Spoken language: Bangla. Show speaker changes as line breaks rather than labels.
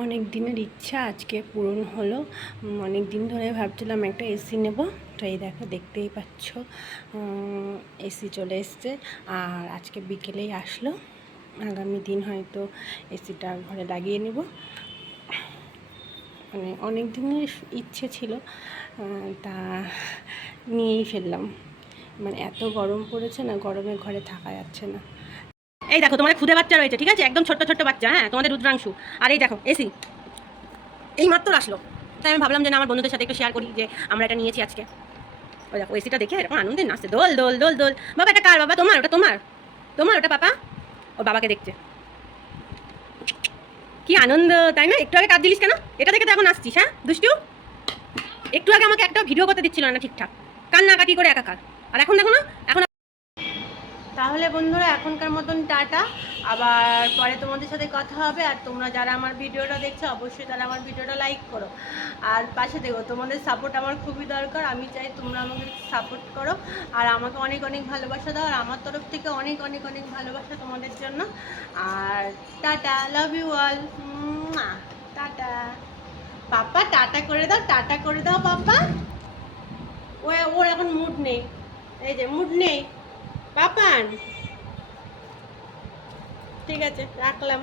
অনেক দিনের ইচ্ছা আজকে পূরণ হলো। অনেক দিন ধরে ভাবছিলাম একটা এসি নেব। তো এই দেখো, দেখতেই পাচ্ছ এসি চলে এসছে। আর আজকে বিকেলেই আসলো। আগামী দিন হয়তো এসিটা ঘরে লাগিয়ে নেব। মানে অনেক দিনের ইচ্ছে ছিল তা নিয়েই ফেললাম। মানে এত গরম পড়েছে না, গরমে ঘরে থাকা যাচ্ছে না।
এই দেখো, তোমাদের খুদে বাচ্চা রয়েছে, ঠিক আছে? একদম ছোট্ট ছোট্ট বাচ্চা হ্যাঁ? তোমাদের রুদ্রাংশু। আর এই দেখো, এসি। এই মাত্র আসলো। তাই আমি ভাবলাম যে আমার বন্ধুদের সাথে একটু শেয়ার করি, যে আমরা এটা নিয়েছি আজকে। ওই দেখো, এসিটা দেখে এরকম আনন্দে নাচছে। দোল দোল দোল দোল। বাবা, এটা কার? বাবা, তোমার, ওটা তোমার। তোমার, ওটা পাপা। ও বাবাকে দেখছে। কি আনন্দ, তাই না? একটু আগে কাঁদ দিলিস কেন? এটা দেখে তো এখন আসছিস হ্যাঁ? দুষ্টু? একটু আগে আমাকে একটা ভিডিও করতে দিচ্ছিল না ঠিকঠাক। কান্নাকাটি করে একাকার। আর এখন দেখো না, এখন তাহলে বন্ধুরা এখনকার মতন টাটা। আবার পরে তোমাদের সাথে কথা হবে, আর তোমরা যারা আমার ভিডিওটা দেখছ, অবশ্যই তারা আমার ভিডিওটা লাইক করো। আর পাশে দেখো, তোমাদের সাপোর্ট আমার খুবই দরকার, আমি চাই তোমরা আমাকে সাপোর্ট করো। আর আমাকে অনেক অনেক ভালোবাসা দাও, আর আমার তরফ থেকে অনেক অনেক অনেক ভালোবাসা তোমাদের জন্য। আর tata love you all tata. Papa, tata করে দাও, টাটা করে দাও, পাপা। ও ওর এখন মুড নেই। এই যে মুড নেই। পাপান। ঠিক আছে রাখলাম।